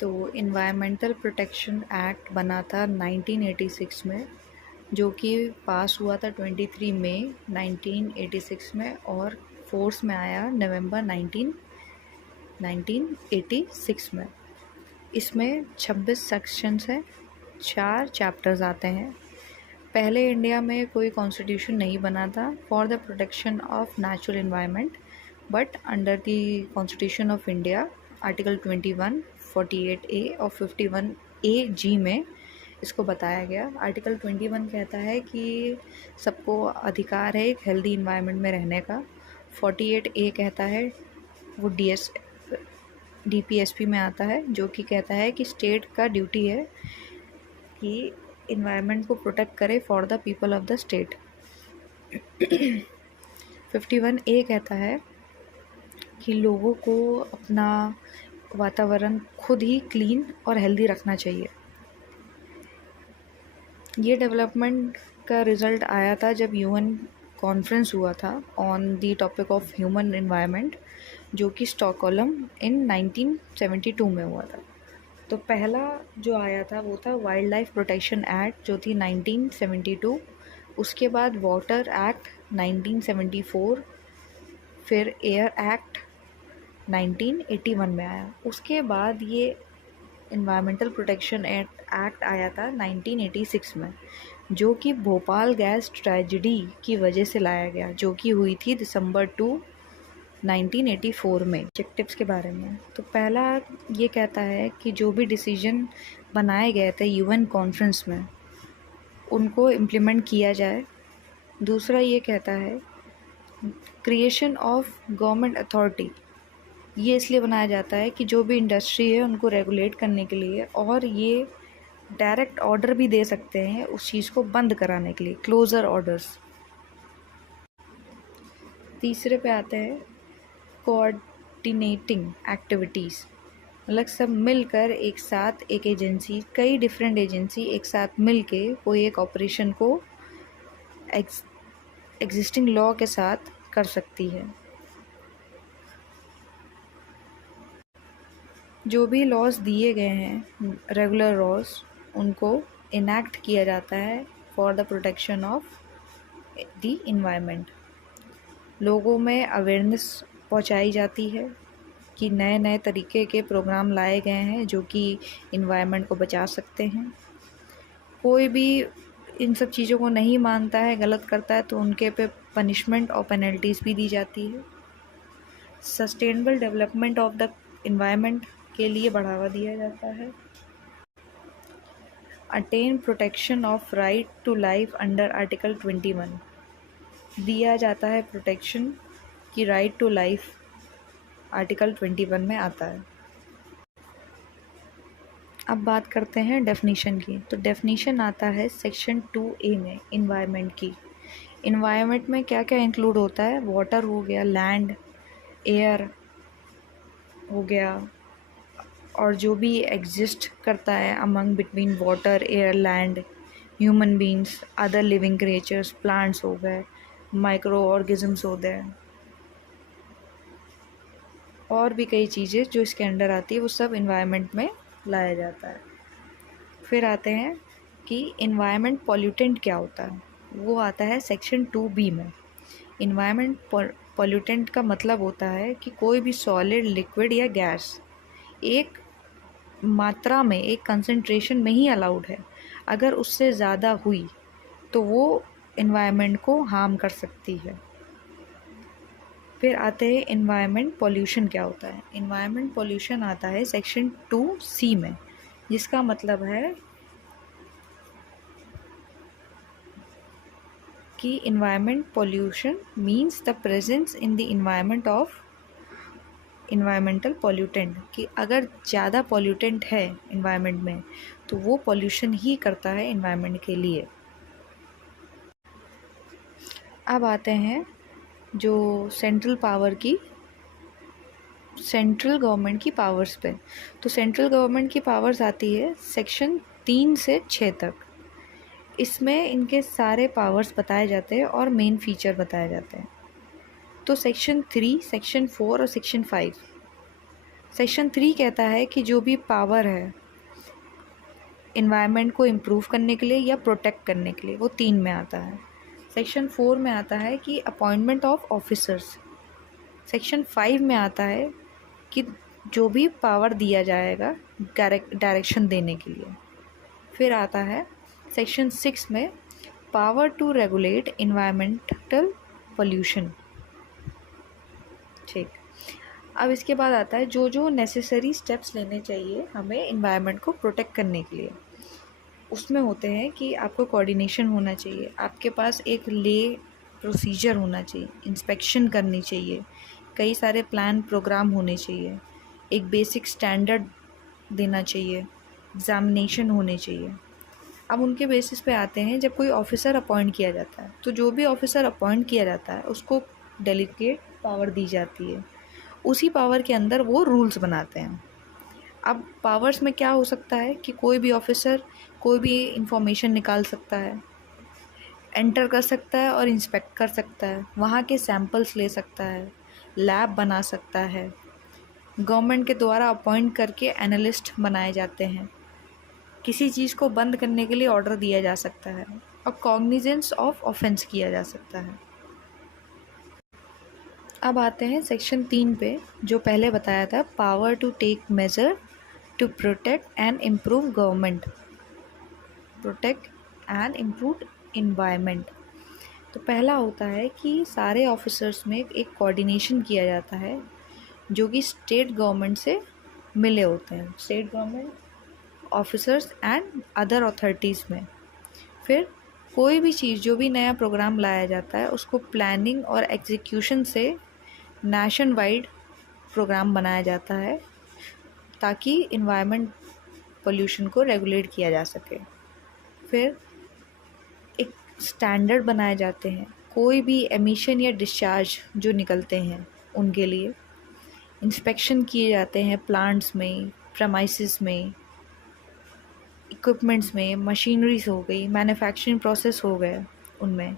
तो environmental protection act बना था 1986 में, जो कि पास हुआ था 23 मई 1986 में और फोर्स में आया नवंबर 1986 में। इसमें 26 सेक्शंस हैं, 4 चैप्टर्स आते हैं। पहले इंडिया में कोई कॉन्स्टिट्यूशन नहीं बना था for the protection of natural environment, but under the constitution of India article 21, 48A और 51AG में इसको बताया गया। आर्टिकल 21 कहता है कि सबको अधिकार है एक हेल्दी इन्वायरमेंट में रहने का। 48A कहता है, वो DPSP में आता है, जो कि कहता है कि स्टेट का ड्यूटी है कि इन्वायरमेंट को प्रोटेक्ट करे for the people of the state. 51A कहता है कि लोगों को अपना वातावरण खुद ही क्लीन और हेल्दी रखना चाहिए। ये डेवलपमेंट का रिज़ल्ट आया था जब UN कॉन्फ्रेंस हुआ था on the topic of human environment, जो कि स्टॉकहोल्म इन 1972 में हुआ था। तो पहला जो आया था वो था वाइल्ड लाइफ प्रोटेक्शन एक्ट, जो थी 1972। उसके बाद वाटर एक्ट 1974, फिर एयर एक्ट 1981 में आया। उसके बाद ये इन्वायरमेंटल प्रोटेक्शन एक्ट आया था 1986 में, जो कि भोपाल गैस ट्रेजिडी की वजह से लाया गया, जो कि हुई थी दिसंबर 2, 1984 में। ऑब्जेक्टिव्स के बारे में तो पहला ये कहता है कि जो भी डिसीजन बनाए गए थे UN कॉन्फ्रेंस में उनको इम्प्लीमेंट किया जाए। दूसरा ये कहता है क्रिएशन ऑफ गवर्नमेंट अथॉरिटी, ये इसलिए बनाया जाता है कि जो भी इंडस्ट्री है उनको रेगुलेट करने के लिए, और ये डायरेक्ट ऑर्डर भी दे सकते हैं उस चीज़ को बंद कराने के लिए, क्लोजर ऑर्डर्स। तीसरे पे आते हैं कोऑर्डिनेटिंग एक्टिविटीज़, मतलब सब मिलकर एक साथ एक एजेंसी, कई डिफरेंट एजेंसी एक साथ मिल के कोई एक ऑपरेशन को एग्जिस्टिंग लॉ के साथ कर सकती है। जो भी लॉज दिए गए हैं रेगुलर लॉज, उनको इनैक्ट किया जाता है for the protection of the environment. लोगों में अवेयरनेस पहुंचाई जाती है कि नए नए तरीके के प्रोग्राम लाए गए हैं जो कि इन्वायरमेंट को बचा सकते हैं। कोई भी इन सब चीज़ों को नहीं मानता है, गलत करता है, तो उनके पे पनिशमेंट और पेनल्टीज़ भी दी जाती है। Sustainable development of the environment के लिए बढ़ावा दिया जाता है। Attain protection of right to life under article 21, दिया जाता है प्रोटेक्शन की राइट टू लाइफ आर्टिकल 21 में आता है। अब बात करते हैं डेफिनीशन की। तो डेफिनीशन आता है सेक्शन 2A में इन्वायरमेंट की। इन्वायरमेंट में क्या क्या इंक्लूड होता है? वाटर हो गया, लैंड, एयर हो गया, और जो भी एग्जिस्ट करता है among between water, air, land, human beings, other living creatures, plants हो गए, माइक्रो ऑर्गेनिजम्स हो गए, और भी कई चीज़ें जो इसके अंडर आती है, वो सब इन्वायरमेंट में लाया जाता है। फिर आते हैं कि इन्वायरमेंट पॉल्यूटेंट क्या होता है, वो आता है सेक्शन 2B में। इन्वायरमेंट पॉल्यूटेंट का मतलब होता है कि कोई भी सॉलिड, लिक्विड या गैस एक मात्रा में, एक कंसंट्रेशन में ही अलाउड है। अगर उससे ज़्यादा हुई तो वो इन्वायरमेंट को हार्म कर सकती है। फिर आते हैं इन्वायरमेंट पॉल्यूशन क्या होता है। इन्वायरमेंट पॉल्यूशन आता है सेक्शन 2C में, जिसका मतलब है कि environment pollution means the presence in the environment of environmental pollutant, कि अगर ज़्यादा पॉल्यूटेंट है इन्वायरमेंट में तो वो पॉल्यूशन ही करता है इन्वायरमेंट के लिए। अब आते हैं जो सेंट्रल गवर्नमेंट की पावर्स पे। तो सेंट्रल गवर्नमेंट की पावर्स आती है सेक्शन 3 से 6 तक। इसमें इनके सारे पावर्स बताए जाते हैं और मेन फीचर बताए जाते हैं। तो सेक्शन 3, सेक्शन 4 और सेक्शन 5। सेक्शन 3 कहता है कि जो भी पावर है इन्वायरमेंट को इम्प्रूव करने के लिए या प्रोटेक्ट करने के लिए, वो 3 में आता है। सेक्शन 4 में आता है कि अपॉइंटमेंट ऑफ ऑफिसर्स। सेक्शन 5 में आता है कि जो भी पावर दिया जाएगा डायरेक्शन देने के लिए। फिर आता है सेक्शन 6 में power to regulate environmental pollution. ठीक, अब इसके बाद आता है जो जो नेसेसरी स्टेप्स लेने चाहिए हमें इन्वायरमेंट को प्रोटेक्ट करने के लिए। उसमें होते हैं कि आपको कोऑर्डिनेशन होना चाहिए, आपके पास एक ले प्रोसीजर होना चाहिए, इंस्पेक्शन करनी चाहिए, कई सारे प्लान प्रोग्राम होने चाहिए, एक बेसिक स्टैंडर्ड देना चाहिए, एग्ज़ामिनेशन होने चाहिए। अब उनके बेसिस पे आते हैं, जब कोई ऑफिसर अपॉइंट किया जाता है तो जो भी ऑफिसर अपॉइंट किया जाता है उसको डेलीगेट पावर दी जाती है, उसी पावर के अंदर वो रूल्स बनाते हैं। अब पावर्स में क्या हो सकता है कि कोई भी ऑफिसर कोई भी इंफॉर्मेशन निकाल सकता है, एंटर कर सकता है और इंस्पेक्ट कर सकता है, वहाँ के सैंपल्स ले सकता है, लैब बना सकता है, गवर्नमेंट के द्वारा अपॉइंट करके एनालिस्ट बनाए जाते हैं, किसी चीज़ को बंद करने के लिए ऑर्डर दिया जा सकता है और कॉग्निजेंस ऑफ ऑफेंस किया जा सकता है। अब आते हैं सेक्शन 3 पे, जो पहले बताया था, power to take measure to protect and improve government, protect and improve environment. तो पहला होता है कि सारे ऑफिसर्स में एक कोऑर्डिनेशन किया जाता है जो कि स्टेट गवर्नमेंट से मिले होते हैं, state government officers and other authorities में। फिर कोई भी चीज़, जो भी नया प्रोग्राम लाया जाता है, उसको प्लानिंग और एग्जीक्यूशन से नेशन वाइड प्रोग्राम बनाया जाता है ताकि इन्वायरमेंट पोल्यूशन को रेगुलेट किया जा सके। फिर एक स्टैंडर्ड बनाए जाते हैं, कोई भी एमिशन या डिस्चार्ज जो निकलते हैं उनके लिए इंस्पेक्शन किए जाते हैं, प्लांट्स में, प्रेमाइसेस में, इक्विपमेंट्स में, मशीनरीज हो गई, मैन्युफैक्चरिंग प्रोसेस हो गए, उनमें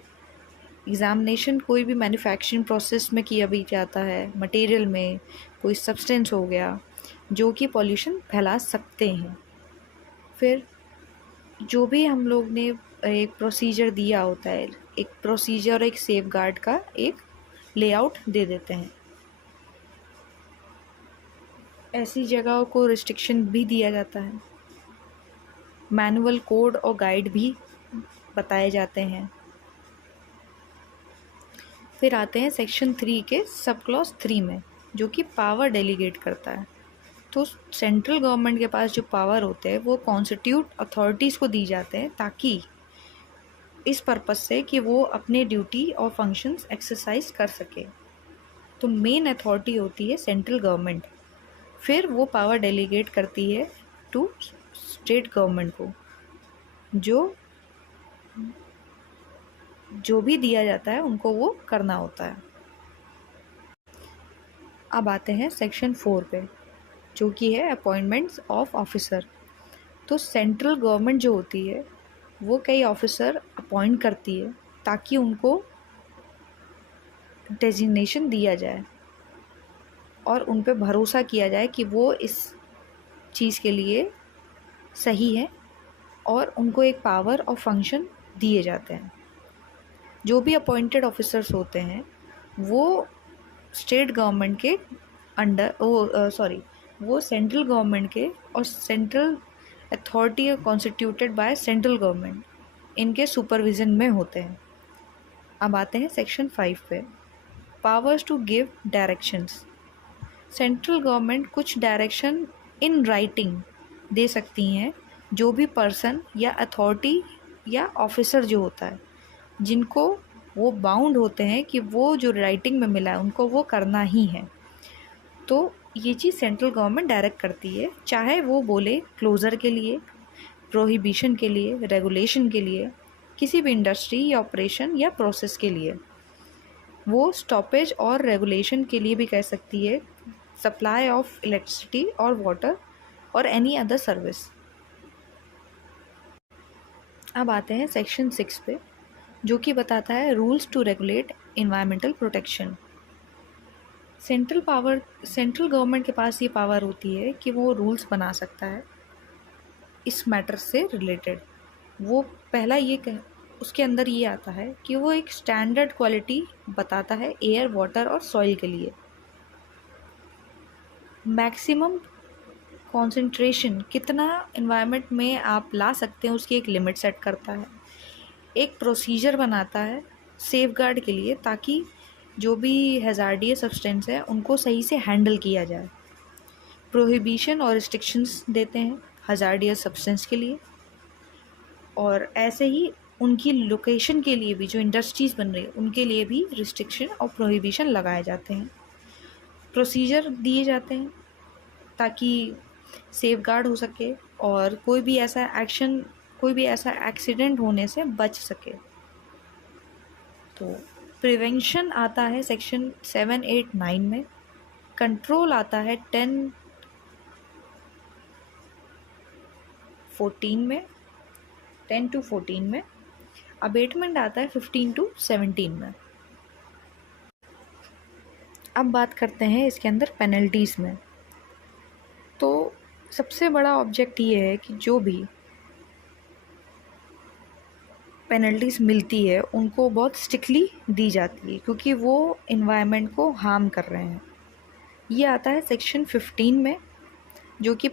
एग्ज़ामिनेशन कोई भी मैन्युफैक्चरिंग प्रोसेस में किया भी जाता है, मटेरियल में कोई सब्सटेंस हो गया जो कि पॉल्यूशन फैला सकते हैं। फिर जो भी हम लोग ने एक प्रोसीजर दिया होता है, एक प्रोसीजर और एक सेफगार्ड का एक लेआउट दे देते हैं। ऐसी जगहों को रिस्ट्रिक्शन भी दिया जाता है, मैनुअल कोड और गाइड भी बताए जाते हैं। फिर आते हैं सेक्शन 3 के सब क्लॉज 3 में, जो कि पावर डेलीगेट करता है। तो सेंट्रल गवर्नमेंट के पास जो पावर होते हैं वो कॉन्स्टिट्यूट अथॉरिटीज़ को दी जाते हैं, ताकि इस पर्पस से कि वो अपने ड्यूटी और फंक्शंस एक्सरसाइज कर सके। तो मेन अथॉरिटी होती है सेंट्रल गवर्नमेंट, फिर वो पावर डेलीगेट करती है टू स्टेट गवर्नमेंट को, जो भी दिया जाता है उनको वो करना होता है। अब आते हैं सेक्शन 4 पे, जो कि है अपॉइंटमेंट्स ऑफ ऑफिसर। तो सेंट्रल गवर्नमेंट जो होती है वो कई ऑफिसर अपॉइंट करती है ताकि उनको डेजिग्नेशन दिया जाए और उन पे भरोसा किया जाए कि वो इस चीज़ के लिए सही है, और उनको एक पावर और फंक्शन दिए जाते हैं। जो भी अपॉइंटेड ऑफिसर्स होते हैं वो स्टेट गवर्नमेंट के अंडर वो सेंट्रल गवर्नमेंट के और central authority constituted by central government, इनके सुपरविज़न में होते हैं। अब आते हैं सेक्शन 5 पे, powers to give directions. Central government कुछ डायरेक्शन इन राइटिंग दे सकती हैं, जो भी पर्सन या अथॉरिटी या ऑफिसर जो होता है, जिनको वो बाउंड होते हैं कि वो जो राइटिंग में मिला है उनको वो करना ही है। तो ये चीज़ सेंट्रल गवर्नमेंट डायरेक्ट करती है, चाहे वो बोले क्लोज़र के लिए, प्रोहिबिशन के लिए, रेगुलेशन के लिए, किसी भी इंडस्ट्री या ऑपरेशन या प्रोसेस के लिए। वो स्टॉपेज और रेगुलेशन के लिए भी कह सकती है, सप्लाई ऑफ इलेक्ट्रिसिटी और वाटर और एनी अदर सर्विस। अब आते हैं सेक्शन 6 पे, जो कि बताता है rules to regulate environmental protection. Central government के पास ये पावर होती है कि वो रूल्स बना सकता है इस मैटर से रिलेटेड। वो पहला उसके अंदर ये आता है कि वो एक स्टैंडर्ड क्वालिटी बताता है एयर, वाटर और सॉइल के लिए। मैक्सिमम कॉन्सेंट्रेशन कितना इन्वायरमेंट में आप ला सकते हैं उसकी एक लिमिट सेट करता है। एक प्रोसीजर बनाता है सेफगार्ड के लिए, ताकि जो भी हैज़ार्डियस सब्सटेंस है उनको सही से हैंडल किया जाए। प्रोहिबिशन और रिस्ट्रिक्शंस देते हैं हैज़ार्डियस सब्सटेंस के लिए, और ऐसे ही उनकी लोकेशन के लिए भी, जो इंडस्ट्रीज़ बन रही है उनके लिए भी रिस्ट्रिक्शन और प्रोहिबिशन लगाए जाते हैं। प्रोसीजर दिए जाते हैं ताकि सेफगार्ड हो सके और कोई भी ऐसा एक्सीडेंट होने से बच सके। तो प्रिवेंशन आता है सेक्शन 7, 8, 9 में। कंट्रोल आता है 10, 14 में, 10 to 14 में। अबेटमेंट आता है 15 to 17 में। अब बात करते हैं इसके अंदर पेनल्टीज़ में। तो सबसे बड़ा ऑब्जेक्ट ये है कि जो भी पेनल्टीज़ मिलती है उनको बहुत स्ट्रिक्टली दी जाती है, क्योंकि वो इन्वायरमेंट को हार्म कर रहे हैं। ये आता है सेक्शन 15 में, जो कि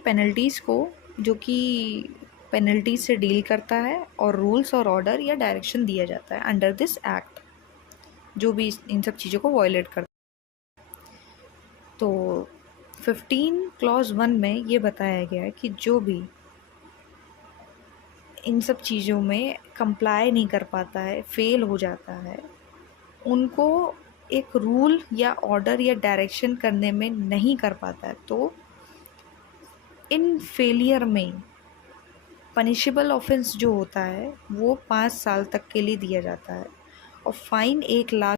पेनल्टीज से डील करता है और रूल्स और ऑर्डर या डायरेक्शन दिया जाता है अंडर दिस एक्ट, जो भी इन सब चीज़ों को वायलेट करता है। तो 15 क्लॉज 1 में ये बताया गया है कि जो भी इन सब चीज़ों में कंप्लाई नहीं कर पाता है, फेल हो जाता है, उनको एक रूल या ऑर्डर या डायरेक्शन करने में नहीं कर पाता है, तो इन फेलियर में पनिशेबल ऑफेंस जो होता है वो 5 साल तक के लिए दिया जाता है और फाइन 1 लाख